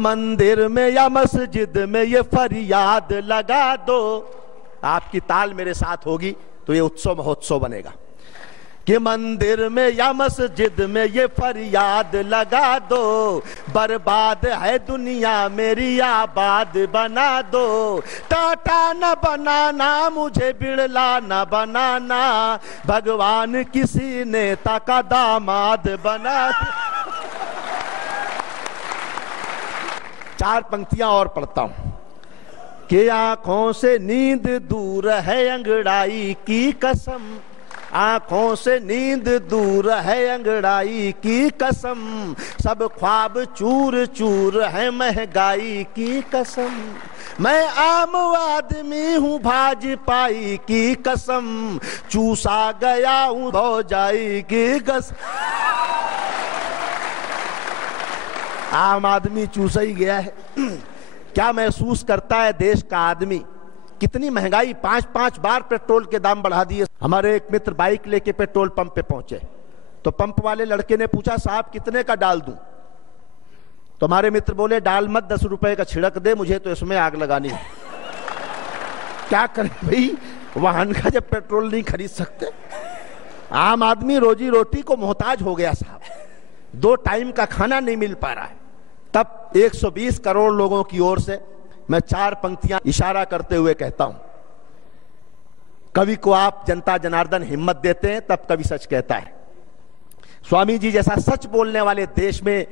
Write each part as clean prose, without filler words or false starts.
मंदिर में या मस्जिद में ये फरियाद लगा दो। आपकी ताल मेरे साथ होगी तो ये उत्सव महोत्सव बनेगा कि मंदिर में या मस्जिद में ये फरियाद लगा दो, बर्बाद है दुनिया मेरी आबाद बना दो। टाटा न बनाना मुझे बिड़ला न बनाना, भगवान किसी नेता का दामाद बना। चार पंक्तियां और पढ़ता हूं कि आंखों से नींद दूर है अंगड़ाई की कसम, आंखों से नींद दूर है अंगड़ाई की कसम, सब ख्वाब चूर चूर है महंगाई की कसम। मैं आम आदमी हूँ भाजपाई की कसम, चूसा गया हूँ भौजाई की कसम। आम आदमी चूसा ही गया है। क्या महसूस करता है देश का आदमी? कितनी महंगाई, 5-5 बार पेट्रोल के दाम बढ़ा दिए। हमारे एक मित्र बाइक लेके पेट्रोल पंप पे पहुंचे तो पंप वाले लड़के ने पूछा, साहब कितने का डाल दूं? तो हमारे मित्र बोले, डाल मत, 10 रुपए का छिड़क दे, मुझे तो इसमें आग लगानी है। क्या करें भाई, वाहन का जब पेट्रोल नहीं खरीद सकते। आम आदमी रोजी रोटी को मोहताज हो गया साहब, 2 टाइम का खाना नहीं मिल पा रहा है। तब 120 करोड़ लोगों की ओर से मैं 4 पंक्तियां इशारा करते हुए कहता हूं। कवि को आप जनता जनार्दन हिम्मत देते हैं तब कवि सच कहता है। स्वामी जी जैसा सच बोलने वाले देश में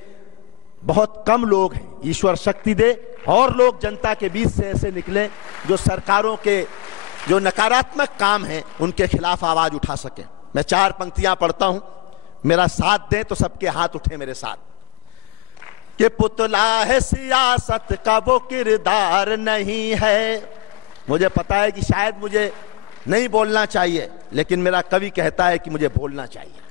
बहुत कम लोग हैं। ईश्वर शक्ति दे और लोग जनता के बीच से ऐसे निकले जो सरकारों के जो नकारात्मक काम हैं उनके खिलाफ आवाज उठा सके। मैं 4 पंक्तियां पढ़ता हूं, मेरा साथ दें तो सबके हाथ उठे मेरे साथ। कि पुतला है सियासत का वो किरदार नहीं है। मुझे पता है कि शायद मुझे नहीं बोलना चाहिए, लेकिन मेरा कवि कहता है कि मुझे बोलना चाहिए।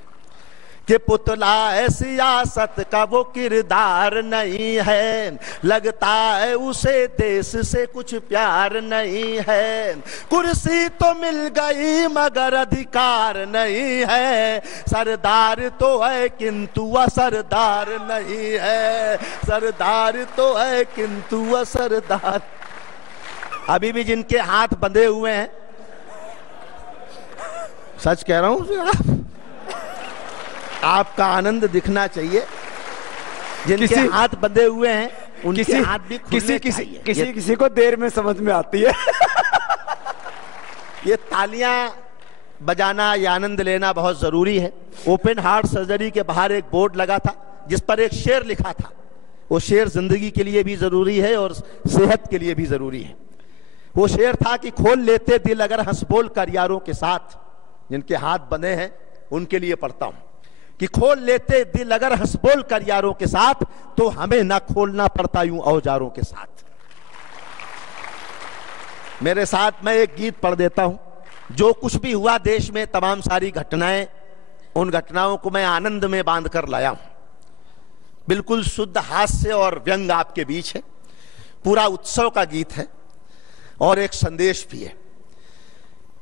कि पुतला है सियासत का वो किरदार नहीं है, लगता है उसे देश से कुछ प्यार नहीं है। कुर्सी तो मिल गई मगर अधिकार नहीं है, सरदार तो है किंतु असरदार नहीं है, सरदार तो है किंतु असरदार। अभी भी जिनके हाथ बंधे हुए हैं, सच कह रहा हूं, आपका आनंद दिखना चाहिए। जिनके हाथ बंधे हुए हैं उनके हाथ भी खुलने चाहिए। किसी को देर में समझ में आती है। ये तालियां बजाना, ये आनंद लेना बहुत जरूरी है। ओपन हार्ट सर्जरी के बाहर एक बोर्ड लगा था जिस पर एक शेर लिखा था। वो शेर जिंदगी के लिए भी जरूरी है और सेहत के लिए भी जरूरी है। वो शेर था कि खोल लेते दिल अगर हंस बोल कर यारों के साथ। जिनके हाथ बंधे हैं उनके लिए पढ़ता हूं कि खोल लेते दिल अगर हंस बोल कर यारों के साथ, तो हमें ना खोलना पड़ता यूं औजारों के साथ। मेरे साथ मैं एक गीत पढ़ देता हूं। जो कुछ भी हुआ देश में, तमाम सारी घटनाएं, उन घटनाओं को मैं आनंद में बांध कर लाया हूं। बिल्कुल शुद्ध हास्य और व्यंग आपके बीच है। पूरा उत्सव का गीत है और एक संदेश भी है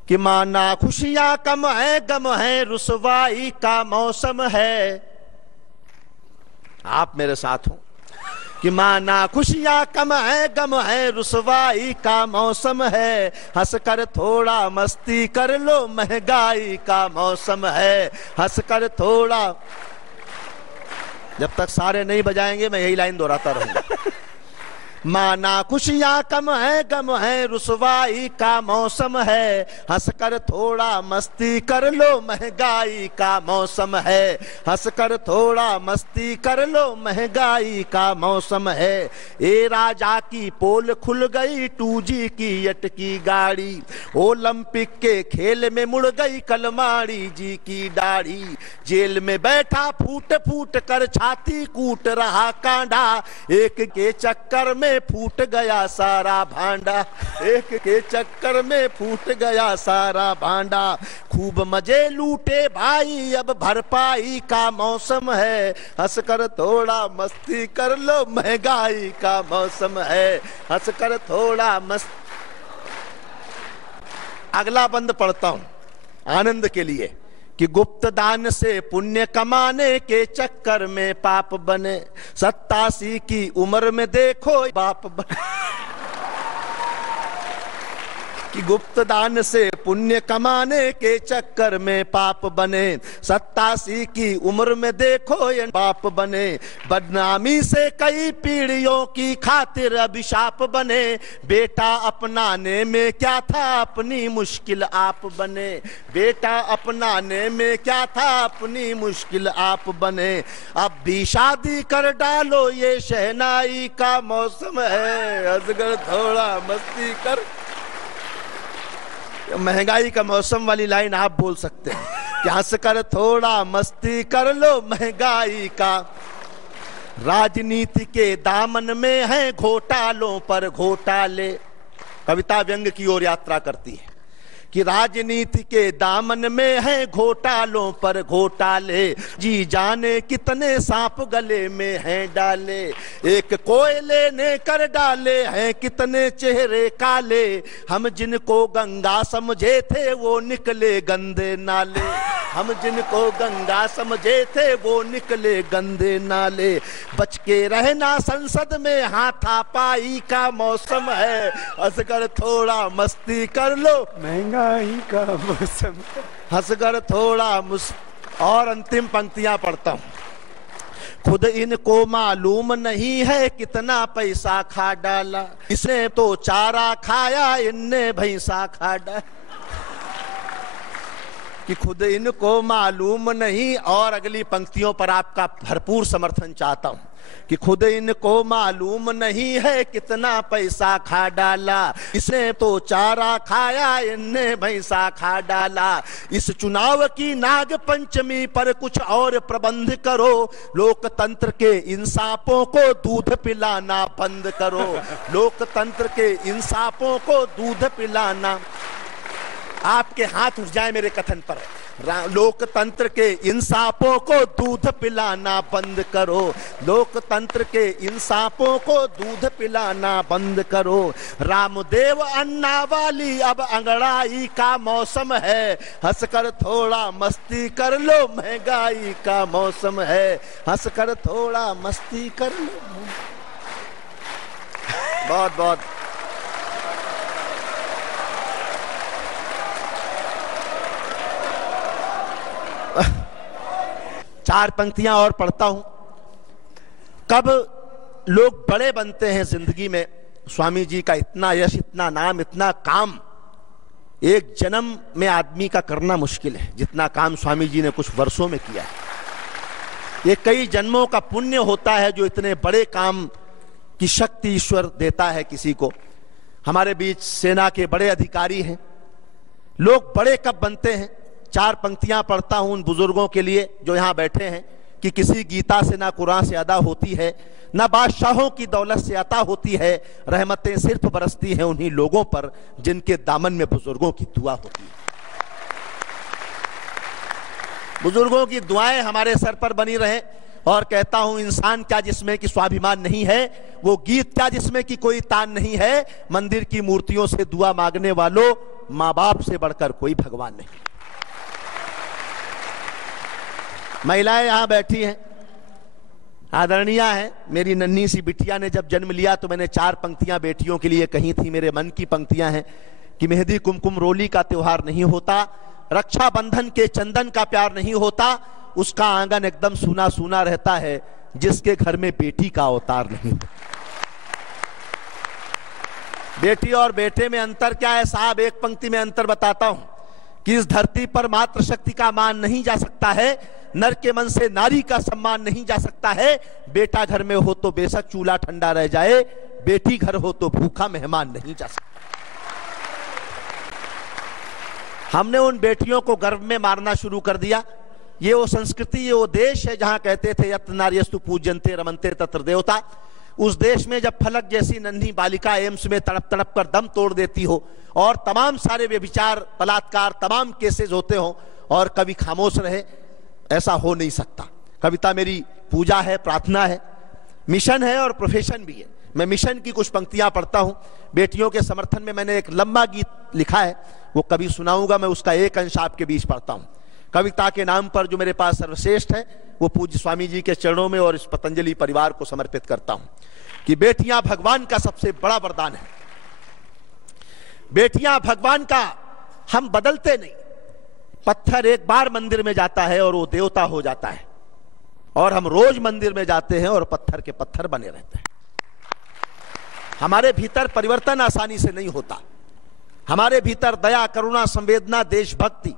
कि माना खुशियां कम है, गम है, रुसवाई का मौसम है। आप मेरे साथ हो कि माना खुशियां कम है, गम है, रुसवाई का मौसम है। हंसकर थोड़ा मस्ती कर लो, महंगाई का मौसम है। हंसकर थोड़ा, जब तक सारे नहीं बजाएंगे मैं यही लाइन दोहराता रहूंगा। माना खुशियां कम है, गम है, रुसवाई का मौसम है। हंसकर थोड़ा मस्ती कर लो, महंगाई का मौसम है। हंसकर थोड़ा मस्ती कर लो, महंगाई का मौसम है। ए राजा की पोल खुल गई, 2G की अटकी गाड़ी। ओलंपिक के खेल में मुड़ गई कलमाड़ी जी की दाढ़ी। जेल में बैठा फूट फूट कर छाती कूट रहा कांडा। एक के चक्कर में फूट गया सारा भांडा। एक के चक्कर में फूट गया सारा भांडा। खूब मजे लूटे भाई, अब भरपाई का मौसम है। हंसकर थोड़ा मस्ती कर लो, महंगाई का मौसम है। हंसकर थोड़ा अगला बंद पढ़ता हूं आनंद के लिए कि गुप्त दान से पुण्य कमाने के चक्कर में पाप बने, 87 की उम्र में देखो बाप बने। कि गुप्त दान से पुण्य कमाने के चक्कर में पाप बने, 87 की उम्र में देखो ये बाप बने। बदनामी से कई पीढ़ियों की खातिर अभिशाप बने, बेटा अपनाने में क्या था अपनी मुश्किल आप बने। बेटा अपनाने में क्या था अपनी मुश्किल आप बने। अब भी शादी कर डालो ये शहनाई का मौसम है, असगर थोड़ा मस्ती कर। महंगाई का मौसम वाली लाइन आप बोल सकते हैं कि हंस कर थोड़ा मस्ती कर लो महंगाई का। राजनीति के दामन में है घोटालों पर घोटाले। कविता व्यंग की ओर यात्रा करती है कि राजनीति के दामन में है घोटालों पर घोटाले, जी जाने कितने सांप गले में हैं डाले। एक कोयले ने कर डाले हैं कितने चेहरे काले, हम जिनको गंगा समझे थे वो निकले गंदे नाले। हम जिनको गंगा समझे थे वो निकले गंदे नाले। बच के रहना संसद में हाथापाई का मौसम है, हंसकर थोड़ा मस्ती कर लो महंगाई का मौसम। हंसकर थोड़ा और अंतिम पंक्तियां पढ़ता हूं। खुद इनको मालूम नहीं है कितना पैसा खा डाला, इसने तो चारा खाया इनने भैंसा खा डाला। कि खुद इनको मालूम नहीं, और अगली पंक्तियों पर आपका भरपूर समर्थन चाहता हूं कि खुद इनको मालूम नहीं है कितना पैसा खा डाला, इसने तो चारा खाया इनने भैंसा खा डाला। इस चुनाव की नाग पंचमी पर कुछ और प्रबंध करो, लोकतंत्र के इन सांपों को दूध पिलाना बंद करो। लोकतंत्र के इन सांपों को दूध पिलाना। आपके हाथ उठ जाए मेरे कथन पर। लोकतंत्र के इन सांपों को दूध पिलाना बंद करो। लोकतंत्र के इन सांपों को दूध पिलाना बंद करो। रामदेव अन्ना वाली अब अंगड़ाई का मौसम है, हंसकर थोड़ा मस्ती कर लो महंगाई का मौसम है। हंसकर थोड़ा मस्ती कर लो। बहुत बहुत चार पंक्तियां और पढ़ता हूं। कब लोग बड़े बनते हैं जिंदगी में, स्वामी जी का इतना यश, इतना नाम, इतना काम एक जन्म में आदमी का करना मुश्किल है, जितना काम स्वामी जी ने कुछ वर्षों में किया है। ये कई जन्मों का पुण्य होता है जो इतने बड़े काम की शक्ति ईश्वर देता है किसी को। हमारे बीच सेना के बड़े अधिकारी हैं। लोग बड़े कब बनते हैं? चार पंक्तियां पढ़ता हूं उन बुजुर्गों के लिए जो यहां बैठे हैं कि किसी गीता से ना कुरान से अदा होती है, ना बादशाहों की दौलत से अता होती है, रहमतें सिर्फ बरसती हैं उन्हीं लोगों पर जिनके दामन में बुजुर्गों की दुआ होती है। बुजुर्गों की दुआएं हमारे सर पर बनी रहे। और कहता हूं, इंसान क्या जिसमें कि स्वाभिमान नहीं है, वो गीत क्या जिसमें कि कोई तान नहीं है, मंदिर की मूर्तियों से दुआ मांगने वालों, माँ बाप से बढ़कर कोई भगवान नहीं। महिलाएं यहां बैठी हैं, आदरणीय हैं। मेरी नन्ही सी बिटिया ने जब जन्म लिया तो मैंने चार पंक्तियां बेटियों के लिए कही थी। मेरे मन की पंक्तियां हैं कि मेहंदी कुमकुम रोली का त्योहार नहीं होता, रक्षाबंधन के चंदन का प्यार नहीं होता, उसका आंगन एकदम सूना सूना रहता है जिसके घर में बेटी का अवतार नहीं होता। बेटी और बेटे में अंतर क्या है साहब? एक पंक्ति में अंतर बताता हूं कि इस धरती पर मातृशक्ति का मान नहीं जा सकता है, नर के मन से नारी का सम्मान नहीं जा सकता है। बेटा घर में हो तो बेशक चूल्हा ठंडा रह जाए, बेटी घर हो तो भूखा मेहमान नहीं जा सकता। हमने उन बेटियों को गर्भ में मारना शुरू कर दिया। ये वो संस्कृति, ये वो देश है जहां कहते थे यत् नार्यस्तु पूज्यन्ते रमन्ते तत्र देवता। उस देश में जब फलक जैसी नन्ही बालिका एम्स में तड़प तड़प कर दम तोड़ देती हो और तमाम सारे व्यभिचार, बलात्कार, तमाम केसेस होते हो और कभी खामोश रहे, ऐसा हो नहीं सकता। कविता मेरी पूजा है, प्रार्थना है, मिशन है और प्रोफेशन भी है। मैं मिशन की कुछ पंक्तियां पढ़ता हूं। बेटियों के समर्थन में मैंने एक लंबा गीत लिखा है, वो कभी सुनाऊंगा मैं, उसका एक अंश आपके बीच पढ़ता हूं। कविता के नाम पर जो मेरे पास सर्वश्रेष्ठ है वो पूज्य स्वामी जी के चरणों में और इस पतंजलि परिवार को समर्पित करता हूं कि बेटियां भगवान का सबसे बड़ा वरदान है। बेटियां भगवान का हम बदलते नहीं। पत्थर एक बार मंदिर में जाता है और वो देवता हो जाता है, और हम रोज मंदिर में जाते हैं और पत्थर के पत्थर बने रहते हैं। हमारे भीतर परिवर्तन आसानी से नहीं होता। हमारे भीतर दया, करुणा, संवेदना, देशभक्ति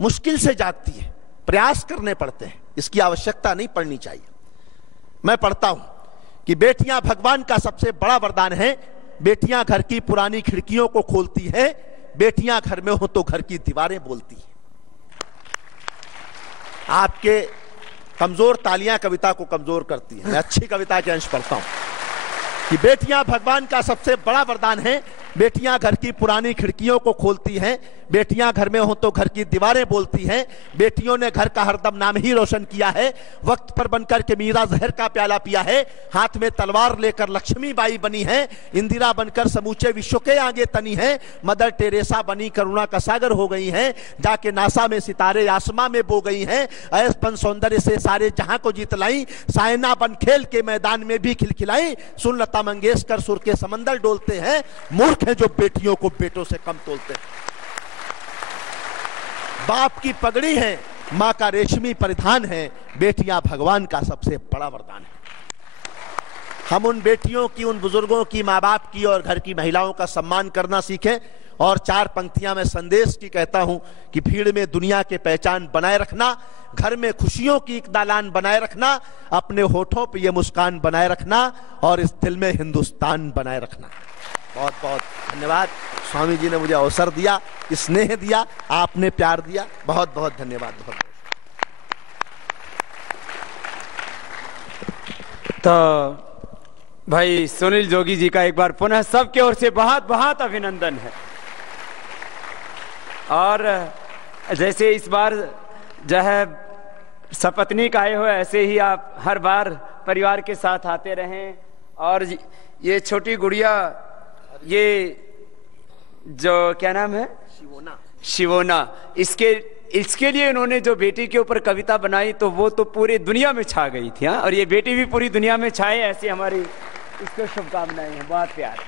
मुश्किल से जागती है, प्रयास करने पड़ते हैं। इसकी आवश्यकता नहीं पड़नी चाहिए। मैं पढ़ता हूं कि बेटियां भगवान का सबसे बड़ा वरदान है। बेटियां घर की पुरानी खिड़कियों को खोलती है, बेटियां घर में हो तो घर की दीवारें बोलती है। आपके कमजोर तालियां कविता को कमजोर करती है। मैं अच्छी कविता के अंश पढ़ता हूं कि बेटियां भगवान का सबसे बड़ा वरदान है। बेटियां घर की पुरानी खिड़कियों को खोलती हैं, बेटियां घर में हो तो घर की दीवारें बोलती हैं। बेटियों ने घर का हरदम नाम ही रोशन किया है। वक्त पर बनकर के मीरा जहर का प्याला पिया है। हाथ में तलवार लेकर लक्ष्मीबाई बनी है। इंदिरा बनकर समूचे विश्व के आगे तनी है। मदर टेरेसा बनी करुणा का सागर हो गई हैं। जाके नासा में सितारे आसमां में बो गई हैं। ऐसपन सौंदर्य से सारे जहां को जीत लाई। सायना बन खेल के मैदान में भी खिलखिलाई। सुन लता मंगेशकर सुर के समंदर डोलते हैं। मूर्ख हैं जो बेटियों को बेटों से कम तोलते हैं। बाप की पगड़ी है, मां का रेशमी परिधान है। बेटियां भगवान का सबसे बड़ा वरदान है। हम उन बेटियों की, उन बुजुर्गों की, माँ बाप की और घर की महिलाओं का सम्मान करना सीखें। और चार पंक्तियां मैं संदेश की कहता हूं कि भीड़ में दुनिया के पहचान बनाए रखना, घर में खुशियों की एक दालान बनाए रखना, अपने होठों पे ये मुस्कान बनाए रखना और इस दिल में हिंदुस्तान बनाए रखना। बहुत बहुत धन्यवाद। स्वामी जी ने मुझे अवसर दिया, स्नेह दिया, आपने प्यार दिया। बहुत बहुत धन्यवाद। बहुत तो भाई सुनील जोगी जी का एक बार पुनः सबके ओर से बहुत बहुत अभिनंदन है। और जैसे इस बार जो है सपत्नीक आए हो, ऐसे ही आप हर बार परिवार के साथ आते रहें। और ये छोटी गुड़िया, ये जो क्या नाम है, शिवोना, इसके लिए इन्होंने जो बेटी के ऊपर कविता बनाई तो वो तो पूरी दुनिया में छा गई थी। और ये बेटी भी पूरी दुनिया में छाए, ऐसी हमारी इसको शुभकामनाएं हैं। बहुत प्यार।